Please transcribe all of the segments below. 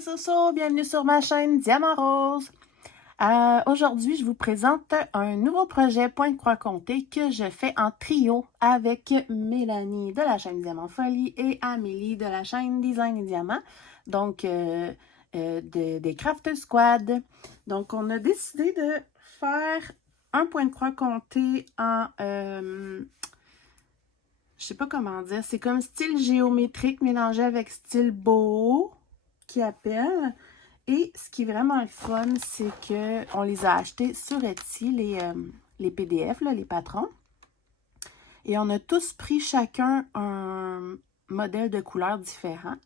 c'est Soso, bienvenue sur ma chaîne Diamant Rose. Aujourd'hui, je vous présente un nouveau projet point de croix comté que je fais en trio avec Mélanie de la chaîne Diamant Folie et Amélie de la chaîne Design et Diamant, donc des Craft Squad. Donc, on a décidé de faire un point de croix comté en... je sais pas comment dire, c'est comme style géométrique mélangé avec style boho qui appelle. Et ce qui est vraiment le fun, c'est qu'on les a achetés sur Etsy, les PDF, là, les patrons. Et on a tous pris chacun un modèle de couleur différent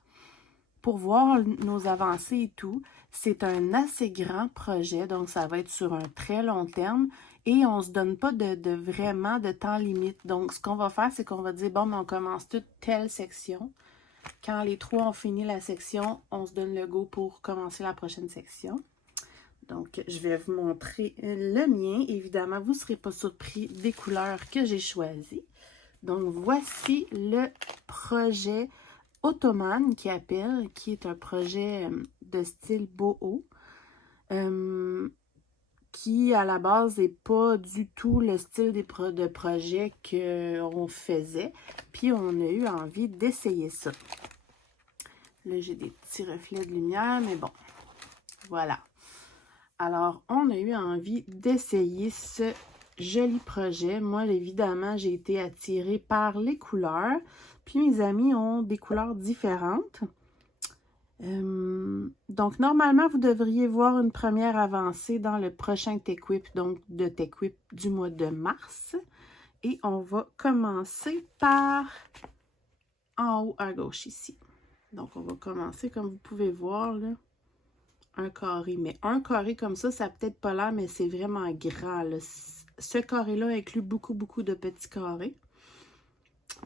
pour voir nos avancées et tout. C'est un assez grand projet, donc ça va être sur un très long terme. Et on ne se donne pas vraiment de temps limite. Donc, ce qu'on va faire, c'est qu'on va dire, bon, mais on commence toute telle section. Quand les trois ont fini la section, on se donne le go pour commencer la prochaine section. Donc, je vais vous montrer le mien. Évidemment, vous ne serez pas surpris des couleurs que j'ai choisies. Donc, voici le projet Ottoman qui appelle, qui est un projet de style boho. Qui, à la base, n'est pas du tout le style de projet qu'on faisait. Puis, on a eu envie d'essayer ça. Là, j'ai des petits reflets de lumière, mais bon, voilà. Alors, on a eu envie d'essayer ce joli projet. Moi, évidemment, j'ai été attirée par les couleurs. Puis, mes amis ont des couleurs différentes. Donc, normalement, vous devriez voir une première avancée dans le prochain TechWhip, donc de TechWhip du mois de mars. Et on va commencer par en haut à gauche ici. Donc, on va commencer, comme vous pouvez voir, là, un carré. Mais un carré comme ça n'a peut-être pas l'air, mais c'est vraiment grand, là. Ce carré-là inclut beaucoup de petits carrés.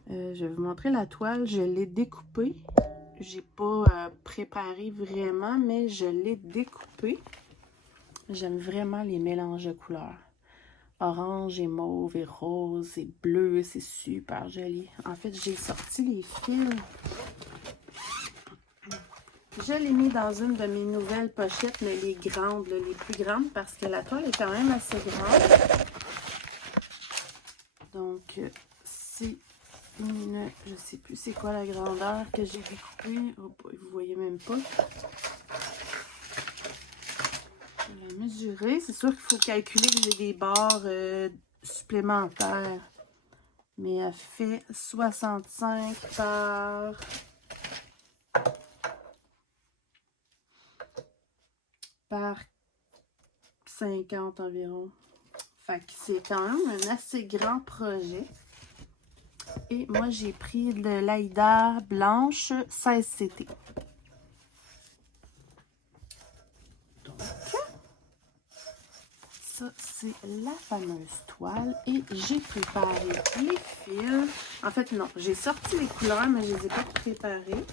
Je vais vous montrer la toile. Je l'ai découpée. J'ai pas préparé vraiment, mais je l'ai découpée. J'aime vraiment les mélanges de couleurs. Orange et mauve et rose et bleu, c'est super joli. En fait, j'ai sorti les fils. Je l'ai mis dans une de mes nouvelles pochettes, mais les grandes, là, les plus grandes, parce que la toile est quand même assez grande. Donc, c'est une... Je sais plus c'est quoi la grandeur que j'ai découpée. Oh boy, vous voyez même pas. Je vais la mesurer. C'est sûr qu'il faut calculer que j'ai des barres supplémentaires. Mais elle fait 65 par 50 environ. Fait que c'est quand même un assez grand projet. Et moi, j'ai pris de l'Aïda blanche 16CT. Donc, ça, c'est la fameuse toile. Et j'ai préparé les fils. En fait, non, j'ai sorti les couleurs, mais je ne les ai pas préparées.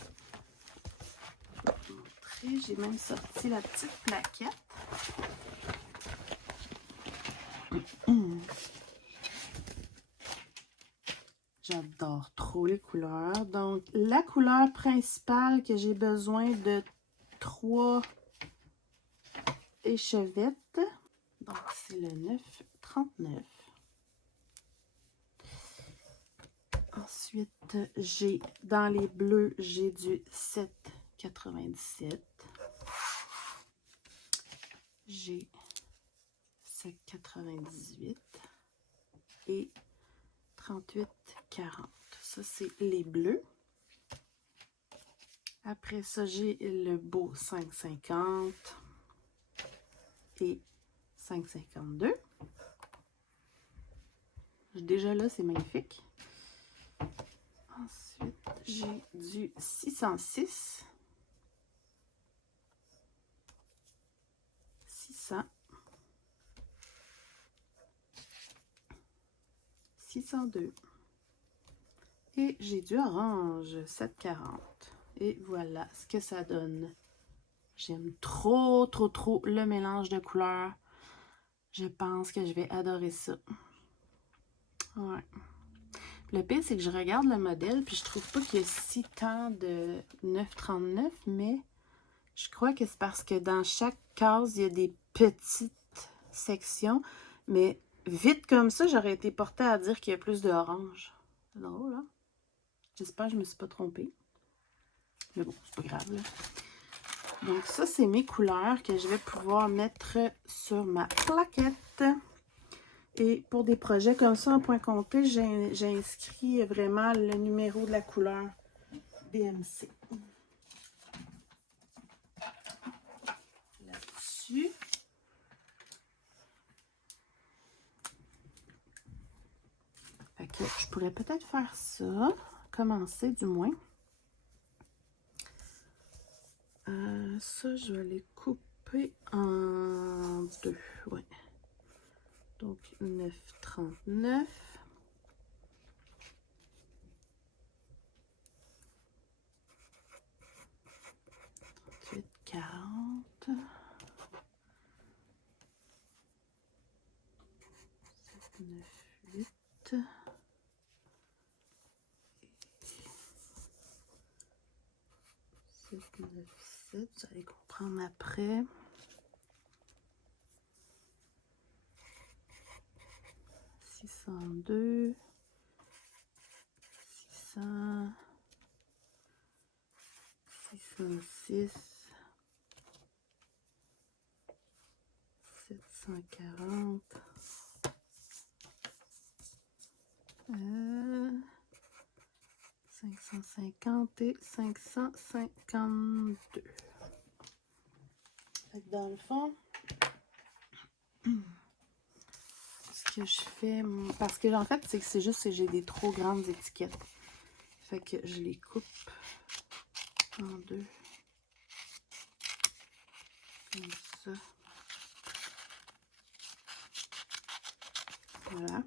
Je vais vous montrer. J'ai même sorti la petite plaquette. J'adore trop les couleurs. Donc, la couleur principale que j'ai besoin de 3 échevettes. Donc, c'est le 9,39. Ensuite, j'ai dans les bleus, j'ai du 7,97. J'ai 7,98 et 38,40. Ça, c'est les bleus. Après ça, j'ai le beau 5,50 et 5,52. Déjà là, c'est magnifique. Ensuite, j'ai du 606, 600, 602 et j'ai du orange 7,40. Et voilà ce que ça donne. J'aime trop le mélange de couleurs. Je pense que je vais adorer ça. Ouais. Le pire, c'est que je regarde le modèle, puis je trouve pas qu'il y a si tant de 9,39, mais Je crois que c'est parce que dans chaque case, il y a des petites sections. Mais vite comme ça, j'aurais été portée à dire qu'il y a plus de orange. C'est drôle, hein? J'espère que je me suis pas trompée. Mais bon, c'est pas grave, là. Donc ça, c'est mes couleurs que je vais pouvoir mettre sur ma plaquette. Et pour des projets comme ça en point compté, j'ai inscrit vraiment le numéro de la couleur BMC. Là-dessus. Fait que je pourrais peut-être faire ça. Commencer du moins. Ça, je vais les couper en deux. Ouais. Donc 9,39. 40. 7, 9, 8. 7, 9, 7. Vous allez comprendre après. 602. 600. 606. 740. 550 et 552. Fait que dans le fond, ce que je fais, parce que en fait, c'est juste que j'ai des trop grandes étiquettes. Fait que je les coupe en deux. Comme ça. Voilà.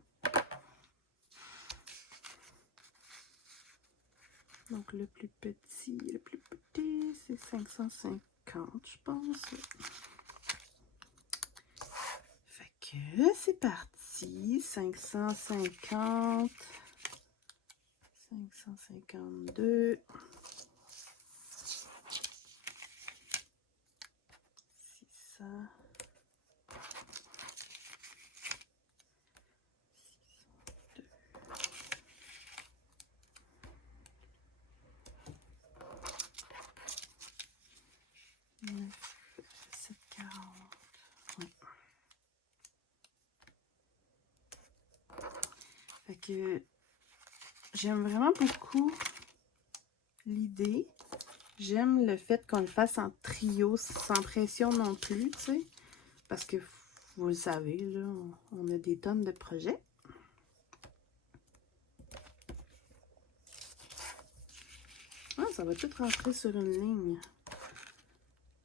Donc le plus petit, c'est 550, je pense. Fait que c'est parti. 550, 552, 600, 740. Ouais. Fait que j'aime vraiment beaucoup l'idée. J'aime le fait qu'on le fasse en trio, sans pression non plus, tu sais. Parce que, vous le savez, là, on a des tonnes de projets. Ah, ça va tout rentrer sur une ligne.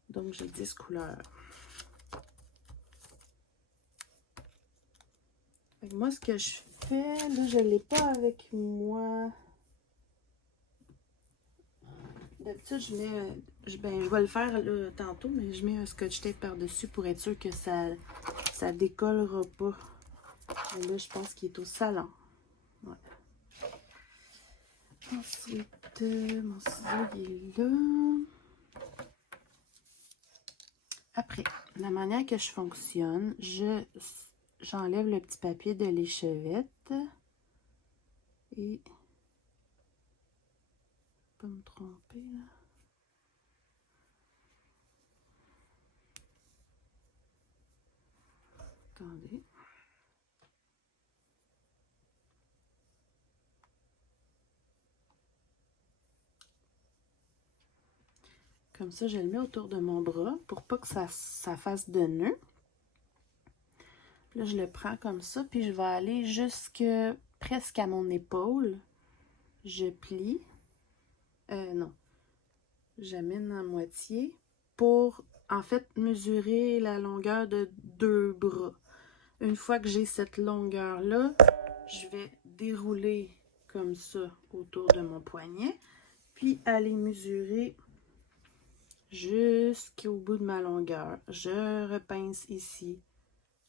Donc, j'ai 10 couleurs. Fait que moi, ce que je fais, là, je ne l'ai pas avec moi. D'habitude, je mets... je vais le faire là, tantôt, mais je mets un scotch tape par-dessus pour être sûr que ça décollera pas. Et là, je pense qu'il est au salon. Ouais. Ensuite, mon ciseau, il est là. Après, la manière que je fonctionne, j'enlève le petit papier de l'échevette. Et... pas me tromper, là. Attendez. Comme ça, je le mets autour de mon bras pour pas que ça fasse de nœud. Là, je le prends comme ça, puis je vais aller jusque presque à mon épaule. Je plie. Non. J'amène à moitié pour, en fait, mesurer la longueur de 2 bras. Une fois que j'ai cette longueur-là, je vais dérouler comme ça autour de mon poignet, puis aller mesurer jusqu'au bout de ma longueur. Je repince ici.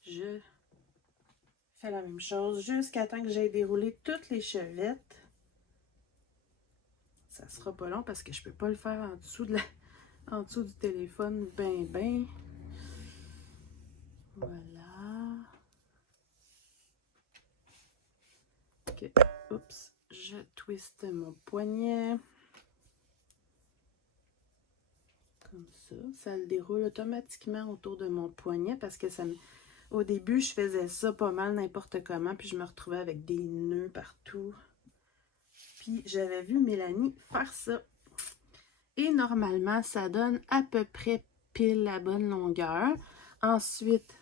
Je fais la même chose jusqu'à temps que j'ai déroulé toutes les chevettes. Ça sera pas long parce que je peux pas le faire en dessous en dessous du téléphone, ben. Voilà. Ok. Oups, je twiste mon poignet. Comme ça. Ça le déroule automatiquement autour de mon poignet parce que ça me... Au début, je faisais ça pas mal n'importe comment, puis je me retrouvais avec des nœuds partout. Puis j'avais vu Mélanie faire ça. Et normalement, ça donne à peu près pile la bonne longueur. Ensuite,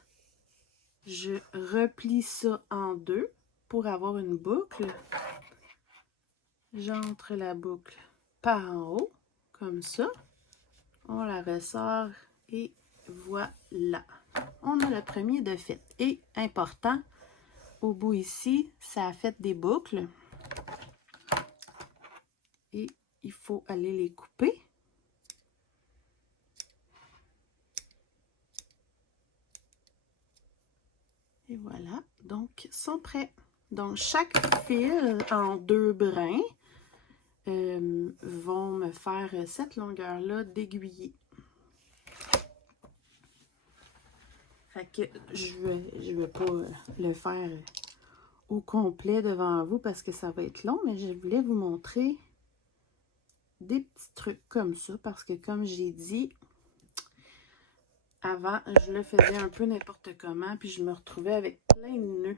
je replie ça en deux pour avoir une boucle. J'entre la boucle par en haut, comme ça. On la ressort et voilà. On a le premier de fait. Et important, au bout ici, ça a fait des boucles. Et il faut aller les couper. Et voilà, donc ils sont prêts. Donc chaque fil en 2 brins vont me faire cette longueur-là d'aiguiller. Fait que je vais pas le faire au complet devant vous parce que ça va être long, mais je voulais vous montrer des petits trucs comme ça parce que comme j'ai dit, avant, je le faisais un peu n'importe comment, puis je me retrouvais avec plein de nœuds.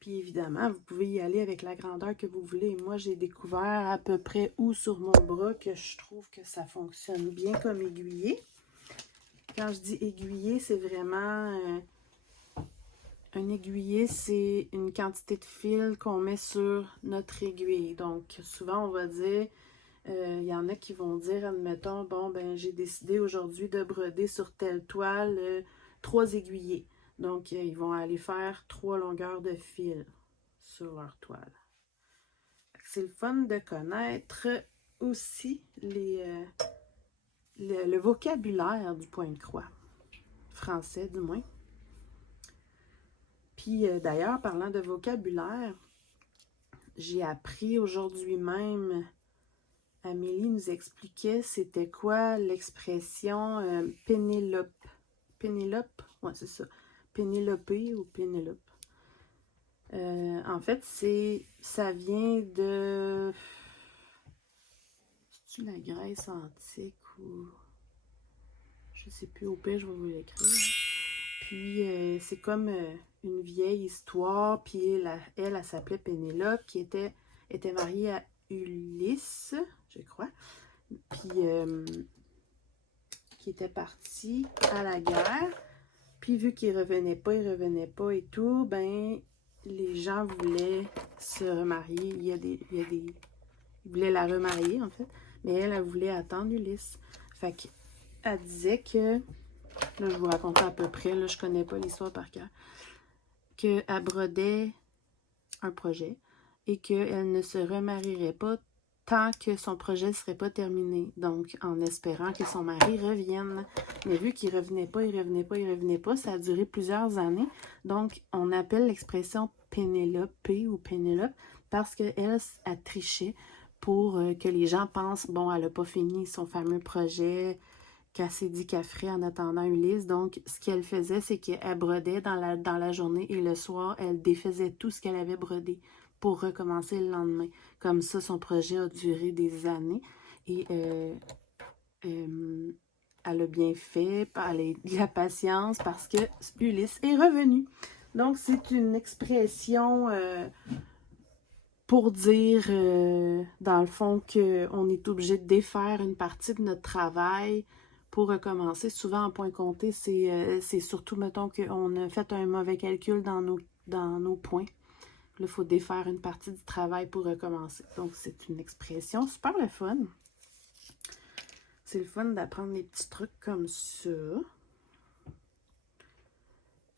Puis évidemment, vous pouvez y aller avec la grandeur que vous voulez. Moi, j'ai découvert à peu près où sur mon bras que je trouve que ça fonctionne bien comme aiguillé. Quand je dis aiguillé, c'est vraiment... un aiguillé, c'est une quantité de fil qu'on met sur notre aiguille. Donc, souvent, on va dire... Il y en a qui vont dire, admettons, bon, ben j'ai décidé aujourd'hui de broder sur telle toile 3 aiguillés. Donc, ils vont aller faire 3 longueurs de fil sur leur toile. C'est le fun de connaître aussi le vocabulaire du point de croix. Français, du moins. Puis, d'ailleurs, parlant de vocabulaire, j'ai appris aujourd'hui même... Amélie nous expliquait c'était quoi l'expression Pénélope. Pénélope? Ouais, c'est ça. Pénélopée ou Pénélope. En fait, ça vient de... C'est-tu la Grèce antique ou... Je sais plus, au pire, je vais vous l'écrire. Puis, c'est comme une vieille histoire. Puis, elle s'appelait Pénélope, qui était mariée à Ulysse, je crois. Puis, qui était parti à la guerre. Puis, vu qu'il revenait pas et tout, ben, les gens voulaient se remarier. Ils voulaient la remarier, en fait. Mais elle voulait attendre Ulysse. Fait qu'elle disait que, là, je vous raconte à peu près, là, je connais pas l'histoire par cœur, qu'elle brodait un projet et qu'elle ne se remarierait pas tant que son projet ne serait pas terminé. Donc, en espérant que son mari revienne. Mais vu qu'il revenait pas, ça a duré plusieurs années. Donc, on appelle l'expression Pénélope ou Pénélope parce qu'elle a triché pour que les gens pensent, bon, elle n'a pas fini son fameux projet qu'elle s'est dit qu'elle ferait en attendant Ulysse. Donc, ce qu'elle faisait, c'est qu'elle brodait dans la journée et le soir, elle défaisait tout ce qu'elle avait brodé pour recommencer le lendemain. Comme ça, son projet a duré des années et elle a bien fait, elle a eu de la patience parce que Ulysse est revenu. Donc, c'est une expression pour dire, dans le fond, qu'on est obligé de défaire une partie de notre travail pour recommencer. Souvent, en point compté, c'est surtout, mettons, qu'on a fait un mauvais calcul dans nos points. Là, il faut défaire une partie du travail pour recommencer. Donc, c'est une expression super le fun. C'est le fun d'apprendre des petits trucs comme ça.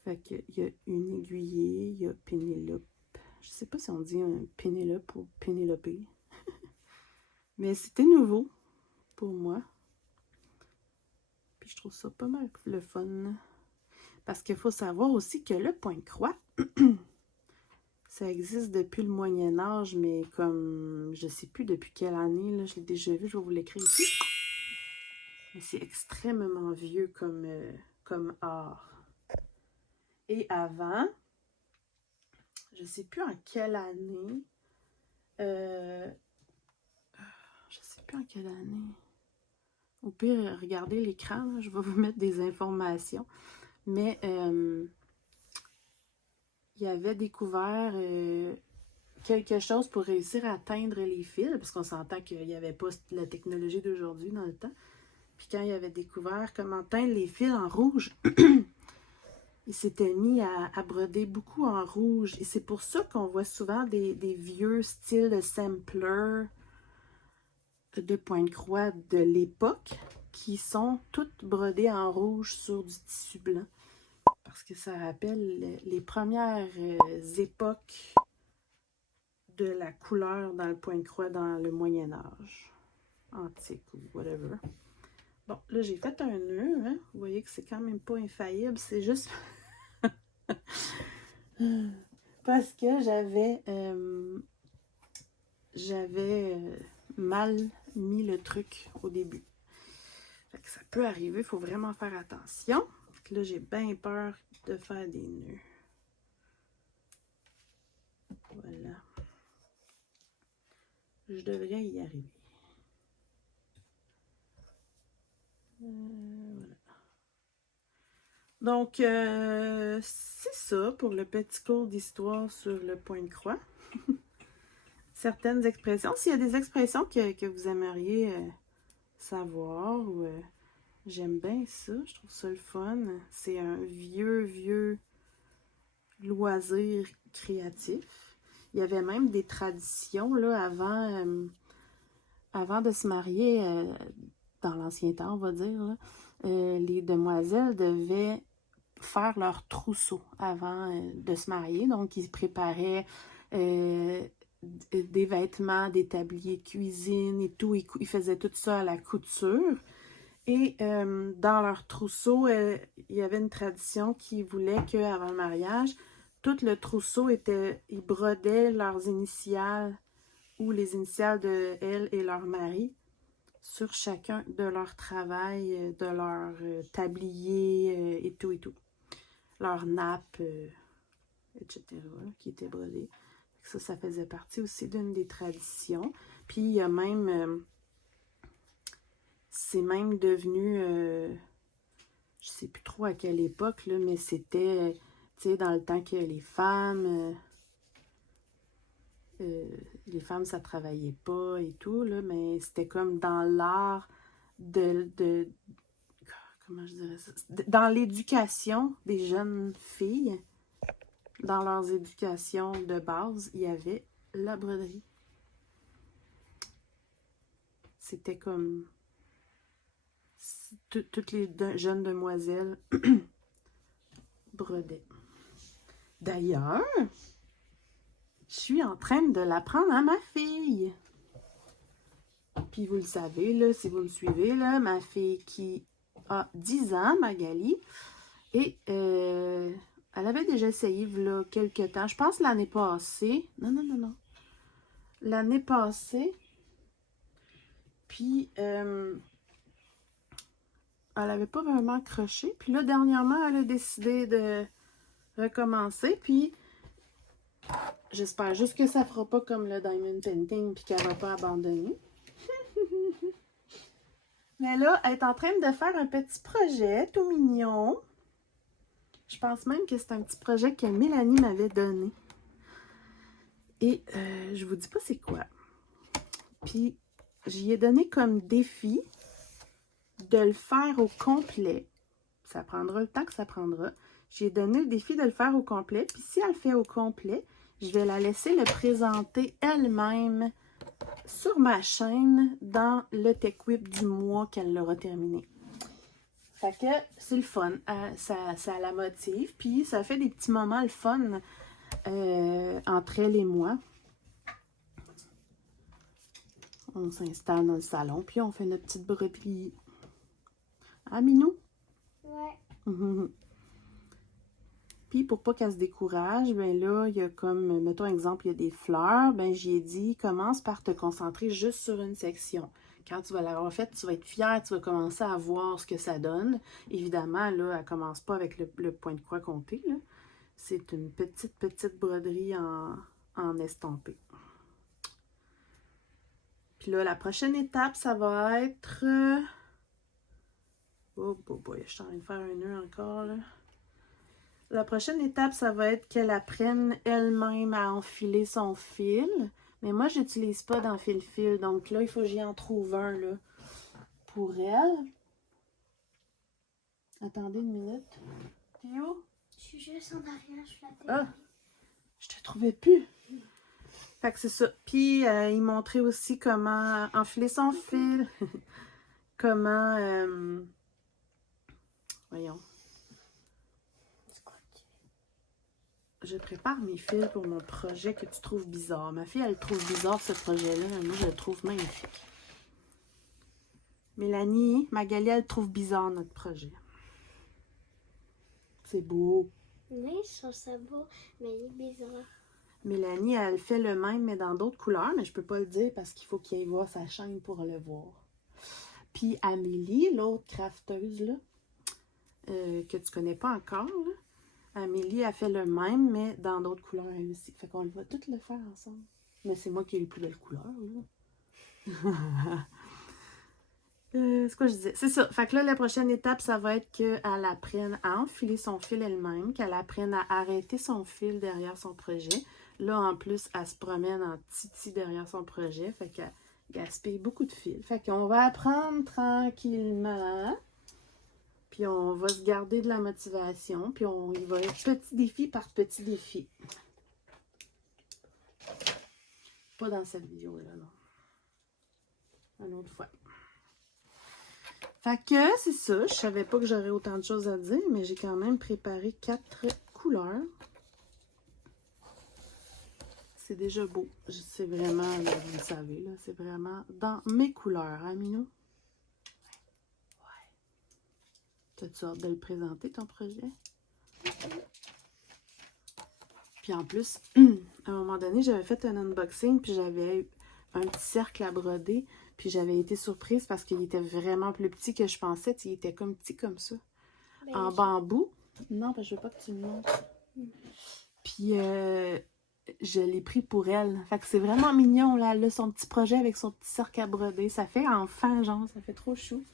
Fait qu'il y a une aiguillée, il y a Pénélope. Je sais pas si on dit un Pénélope ou Pénélopée. Mais c'était nouveau pour moi. Puis je trouve ça pas mal le fun. Parce qu'il faut savoir aussi que le point de croix, Ça existe depuis le Moyen-Âge, mais comme je sais plus depuis quelle année, là, je l'ai déjà vu, je vais vous l'écrire ici. Mais c'est extrêmement vieux comme art. Et avant, je sais plus en quelle année, je sais plus en quelle année. Au pire, regardez l'écran, je vais vous mettre des informations. Mais il avait découvert quelque chose pour réussir à atteindre les fils, parce qu'on s'entend qu'il n'y avait pas la technologie d'aujourd'hui dans le temps. Puis quand il avait découvert comment teindre les fils en rouge, il s'était mis à broder beaucoup en rouge. Et c'est pour ça qu'on voit souvent des vieux styles de sampler de Pointe-Croix de l'époque qui sont toutes brodées en rouge sur du tissu blanc. Parce que ça rappelle les premières époques de la couleur dans le Pointe-Croix dans le Moyen-Âge. Antique ou whatever. Bon, là, j'ai fait un nœud. Hein? Vous voyez que c'est quand même pas infaillible. C'est juste parce que j'avais mal mis le truc au début. Fait que ça peut arriver, il faut vraiment faire attention. Là, j'ai bien peur de faire des nœuds. Voilà. Je devrais y arriver. Voilà. Donc, c'est ça pour le petit cours d'histoire sur le Pointe-Croix. Certaines expressions. S'il y a des expressions que vous aimeriez savoir ou j'aime bien ça, je trouve ça le fun. C'est un vieux loisir créatif. Il y avait même des traditions là, avant de se marier, dans l'ancien temps, on va dire, là, les demoiselles devaient faire leur trousseau avant de se marier. Donc, ils préparaient des vêtements, des tabliers de cuisine et tout. Ils faisaient tout ça à la couture. Et dans leur trousseau, il y avait une tradition qui voulait qu'avant le mariage, tout le trousseau ils brodaient leurs initiales ou les initiales de elles et leur mari sur chacun de leur travail, de leur tablier et tout et tout. Leur nappe, etc., qui était brodée. Ça faisait partie aussi d'une des traditions. Puis il y a même... c'est même devenu... je sais plus trop à quelle époque, là, mais c'était, tu sais, dans le temps que les femmes, ça travaillait pas et tout, là, mais c'était comme dans l'art comment je dirais ça? Dans l'éducation des jeunes filles, dans leurs éducations de base, il y avait la broderie. C'était comme toutes les jeunes demoiselles brodaient. D'ailleurs, je suis en train de l'apprendre à ma fille. Puis vous le savez, là, si vous me suivez, là, ma fille qui a 10 ans, Magali, et elle avait déjà essayé il y a quelques temps, je pense l'année passée. Non. L'année passée, puis elle n'avait pas vraiment accroché. Puis là, dernièrement, elle a décidé de recommencer, puis j'espère juste que ça fera pas comme le diamond painting, puis qu'elle va pas abandonner. Mais là, elle est en train de faire un petit projet tout mignon. Je pense même que c'est un petit projet que Mélanie m'avait donné. Et je vous dis pas c'est quoi. Puis, j'y ai donné comme défi de le faire au complet. Ça prendra le temps que ça prendra. J'ai donné le défi de le faire au complet. Puis si elle le fait au complet, je vais la laisser le présenter elle-même sur ma chaîne dans le Tech Whip du mois qu'elle l'aura terminé. Fait que c'est le fun. Ça la motive. Puis ça fait des petits moments le fun entre elle et moi. On s'installe dans le salon. Puis on fait notre petite broderie. Ah, Minou? Ouais. Puis pour pas qu'elle se décourage, ben là, il y a comme, mettons exemple, il y a des fleurs, ben j'y dit, commence par te concentrer juste sur une section. Quand tu vas l'avoir faite, tu vas être fière, tu vas commencer à voir ce que ça donne. Évidemment, là, elle commence pas avec le point de croix compté, là. C'est une petite broderie en estampé. Puis là, la prochaine étape, ça va être... Oh boy, je suis en train de faire un nœud encore, là. La prochaine étape, ça va être qu'elle apprenne elle-même à enfiler son fil. Mais moi, je n'utilise pas d'enfile-fil. Donc là, il faut que j'y en trouve un, là, pour elle. Attendez une minute. T'es où? Je suis juste en arrière, je flattais. Ah! Je te trouvais plus. Fait que c'est ça. Puis, il montrait aussi comment enfiler son fil. Comment... voyons. Je prépare mes fils pour mon projet que tu trouves bizarre. Ma fille, elle trouve bizarre ce projet-là. Moi, je le trouve magnifique. Mélanie, Magali, elle trouve bizarre notre projet. C'est beau. Oui, je trouve ça beau, mais il est bizarre. Mélanie, elle fait le même, mais dans d'autres couleurs, mais je peux pas le dire parce qu'il faut qu'il aille voir sa chaîne pour le voir. Puis Amélie, l'autre crafteuse, là, que tu connais pas encore, là, Amélie a fait le même, mais dans d'autres couleurs elle aussi. Fait qu'on va toutes le faire ensemble. Mais c'est moi qui ai les plus belles couleurs, là. C'est quoi je disais? C'est ça. Fait que là, la prochaine étape, ça va être qu'elle apprenne à enfiler son fil elle-même, qu'elle apprenne à arrêter son fil derrière son projet. Là, en plus, elle se promène en titi derrière son projet. Fait qu'elle gaspille beaucoup de fil. Fait qu'on va apprendre tranquillement. Puis on va se garder de la motivation. Puis on y va petit défi par petit défi. Pas dans cette vidéo-là, non. Une autre fois. Fait que c'est ça. Je savais pas que j'aurais autant de choses à dire, mais j'ai quand même préparé 4 couleurs. C'est déjà beau. C'est vraiment, là, vous le savez, là, c'est vraiment dans mes couleurs, hein, Minou? Ouais. T'as-tu hâte de le présenter, ton projet? Puis en plus, à un moment donné, j'avais fait un unboxing, puis j'avais un petit cercle à broder, puis j'avais été surprise parce qu'il était vraiment plus petit que je pensais. Il était comme petit comme ça. Ben, en bambou. Non, parce que je veux pas que tu me montres. Puis je l'ai pris pour elle. Fait que c'est vraiment mignon, là. Elle a son petit projet avec son petit cercle à broder. Ça fait enfant, genre, ça fait trop chou.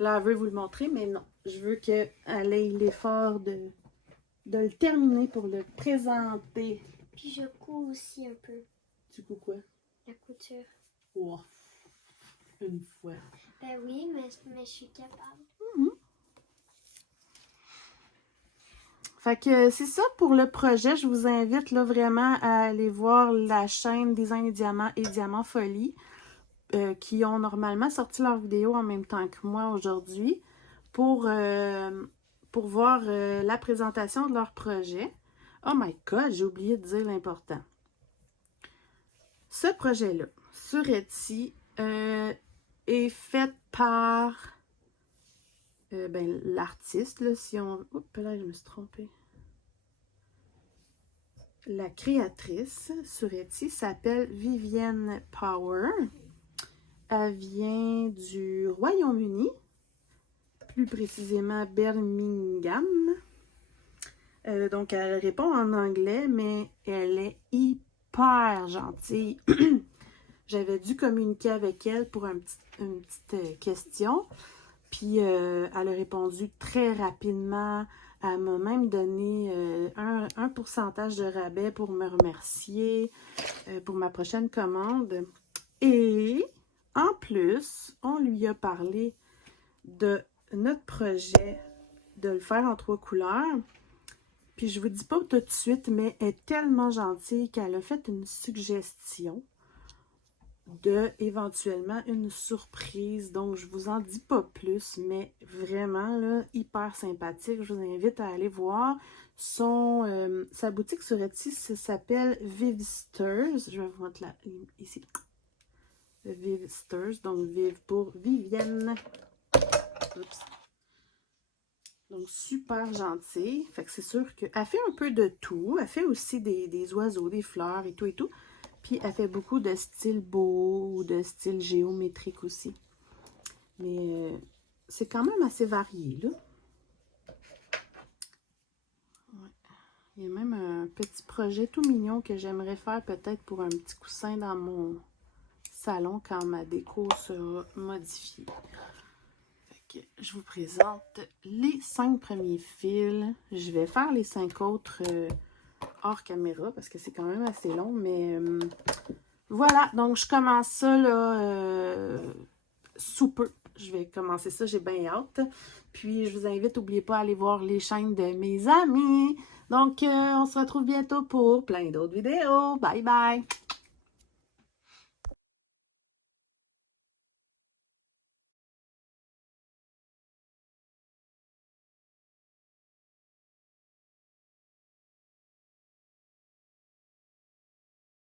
Là, elle veut vous le montrer, mais non. Je veux qu'elle ait l'effort de le terminer pour le présenter. Puis je couds aussi un peu. Tu couds quoi? La couture. Oh, une fois. Ben oui, mais je suis capable. Fait que c'est ça pour le projet. Je vous invite là vraiment à aller voir la chaîne Design et Diamant Folie qui ont normalement sorti leur vidéo en même temps que moi aujourd'hui pour voir la présentation de leur projet. Oh my God, j'ai oublié de dire l'important. Ce projet-là, sur Etsy, est fait par l'artiste, là, si on... Oups, là, je me suis trompée. La créatrice sur Etsy s'appelle Vivienne Power. Elle vient du Royaume-Uni, plus précisément Birmingham. Donc, elle répond en anglais, mais elle est hyper gentille. J'avais dû communiquer avec elle pour une petite question. Puis, elle a répondu très rapidement. Elle m'a même donné un pourcentage de rabais pour me remercier pour ma prochaine commande. Et, en plus, on lui a parlé de notre projet de le faire en 3 couleurs. Puis, je vous dis pas tout de suite, mais elle est tellement gentille qu'elle a fait une suggestion de éventuellement une surprise. Donc, je vous en dis pas plus, mais vraiment, là, hyper sympathique. Je vous invite à aller voir sa boutique sur Etsy. Ça s'appelle Vivsters. Je vais vous mettre là, ici. Vivsters, donc Vive pour Vivienne. Oups. Donc, super gentille. Fait que c'est sûr qu'elle fait un peu de tout. Elle fait aussi des oiseaux, des fleurs et tout et tout. Puis, elle fait beaucoup de style beau ou de style géométrique aussi. Mais c'est quand même assez varié, là. Ouais. Il y a même un petit projet tout mignon que j'aimerais faire peut-être pour un petit coussin dans mon salon quand ma déco sera modifiée. Fait que je vous présente les 5 premiers fils. Je vais faire les 5 autres hors caméra parce que c'est quand même assez long, mais voilà, donc je commence ça là sous peu. Je vais commencer ça, j'ai bien hâte. Puis je vous invite, n'oubliez pas à aller voir les chaînes de mes amis. Donc on se retrouve bientôt pour plein d'autres vidéos. Bye bye!